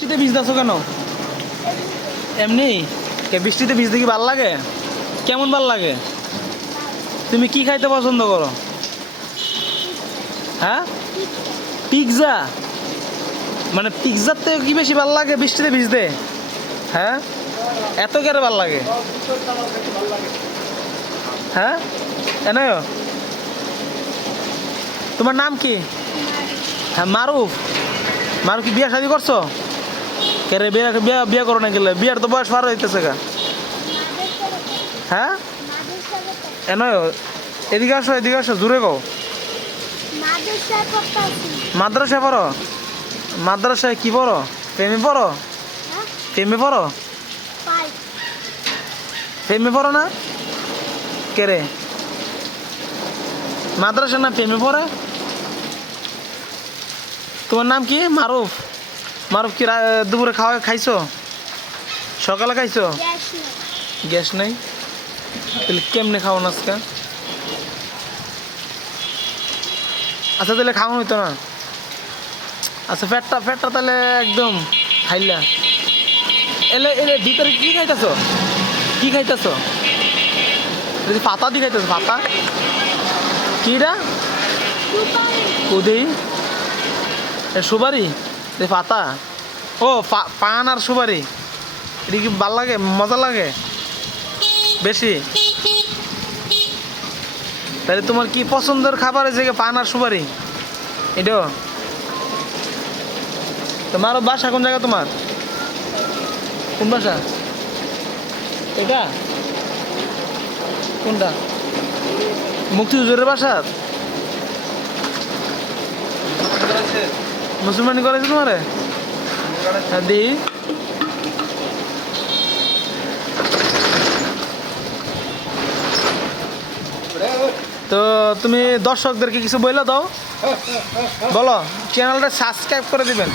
বৃষ্টিতে ভিজতেছো কেন? এমনি কে বৃষ্টিতে ভিজতে কি ভাল লাগে? কেমন ভাল লাগে? তুমি কি খাইতে পছন্দ করো? হ্যাঁ, পিৎজা। মানে পিৎজার থেকে কি বেশি ভাল লাগে বৃষ্টিতে ভিজতে? হ্যাঁ, এত কেন ভাল লাগে? হ্যাঁ, এনয় তোমার নাম কি? হ্যাঁ, মারুফ। মারুফ কি বিয়া শাদি করছো? কে রে, বিয়া বিয়া বিয়া করো না গেলে? বিয়ার তো বয়স পার হইতেছে গা। হ্যাঁ, এনয় এদিকে আসো, এদিকে আসো, জোরে কও। মাদ্রাসায় পড়ো? মাদ্রাসায় কি পড়ো? প্রেমে পড়ো? প্রেমে পড়ো? প্রেমে পড়ো না? কে রে, মাদ্রাসা না প্রেমে পড়ে? তোমার নাম কি? মারুফ। মারুফ কি দুপুরে খাইছো? সকালে খাইছো? গ্যাস নেই? তাহলে কেমনে খাও না আজকে? আচ্ছা তাহলে খাওয়ানো হইতো না? আচ্ছা ফ্যাটটা তাহলে একদম খাইলা। এলে এলে ভিতরে কি খাইতেছো? কি খাইতেছো? পাতা দিয়ে খাইতেছো? পাতা কিরা? কুদি সুপারি পাতা? ও পান আর সুপারি, এটা কি ভাল লাগে? মজা লাগে বেশি? তাহলে তোমার কি পছন্দের খাবার হয়েছে পান আর সুপারি? এটাও তোমার বাসা কোন জায়গা? তোমার কোন বাসা এটা? কোনটা? মুক্তি হুজুরের বাসা? মুসলমানি করেছে তোমারে? দি তো তুমি দর্শকদেরকে কিছু বলে দাও, বলো। চ্যানেলটা সাবস্ক্রাইব করে দিবেন।